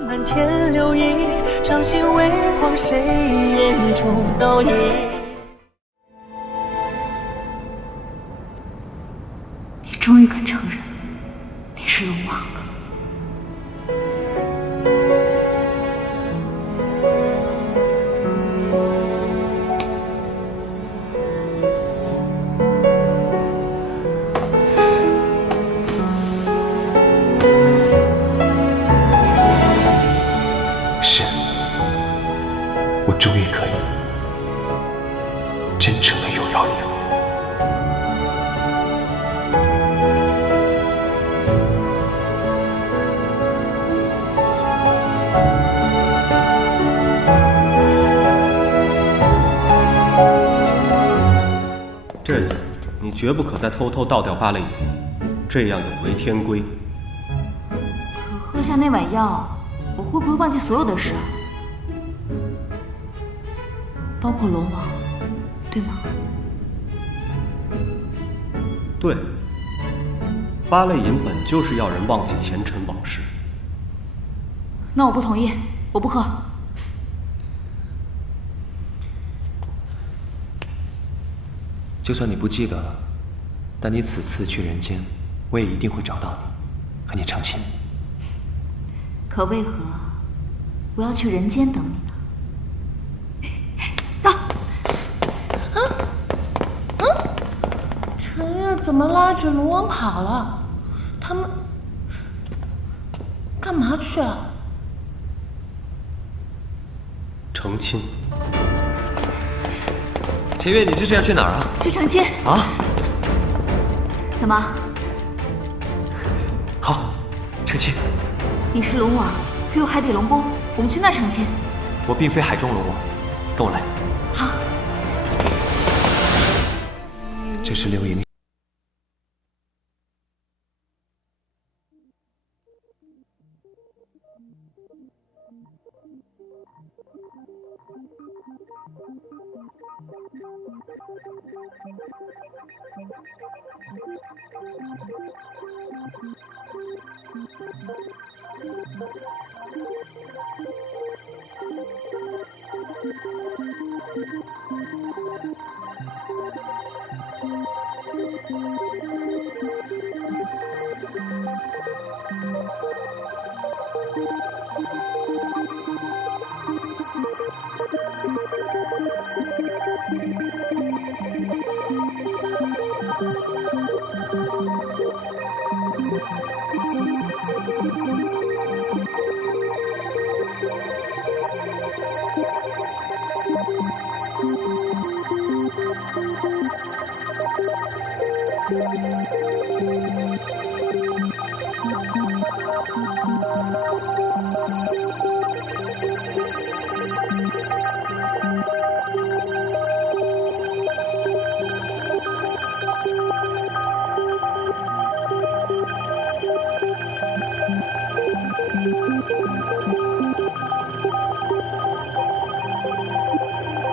漫天流萤，掌心微光，谁眼中倒影。你终于肯承认，你是龙王了。是，我终于可以真正的拥有你了。这次你绝不可再偷偷倒掉8类饮，这样有违天规。可喝下那碗药，我会不会忘记所有的事？包括龙王，对吗？对，8类饮本就是要人忘记前尘往事。那我不同意，我不喝。就算你不记得了，但你此次去人间，我也一定会找到你，和你成亲。可为何我要去人间等你呢？走。陈月怎么拉着龙王跑了？他们干嘛去了？成亲。秦月，你这是要去哪儿啊？去成亲啊？怎么？好，成亲。你是龙王，可有海底龙波，我们去那儿成亲。我并非海中龙王，跟我来。好。这是刘盈。